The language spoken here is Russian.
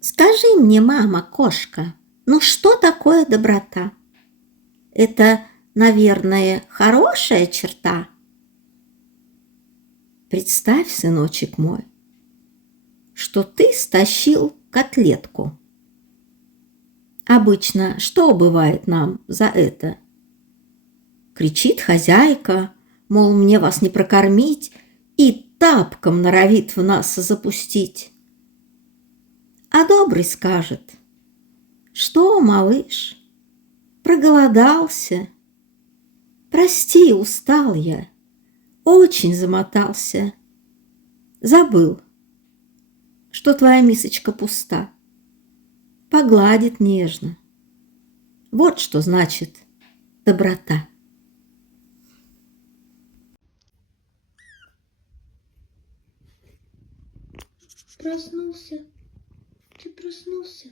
Скажи мне, мама, кошка, ну что такое доброта? Это, наверное, хорошая черта? Представь, сыночек мой, что ты стащил котлетку. Обычно что бывает нам за это? Кричит хозяйка, мол, мне вас не прокормить, и тапком норовит в нас запустить. А добрый скажет: что, малыш, проголодался? Прости, устал я, очень замотался. Забыл, что твоя мисочка пуста. Погладит нежно. Вот что значит доброта. Проснулся. Ты проснулся?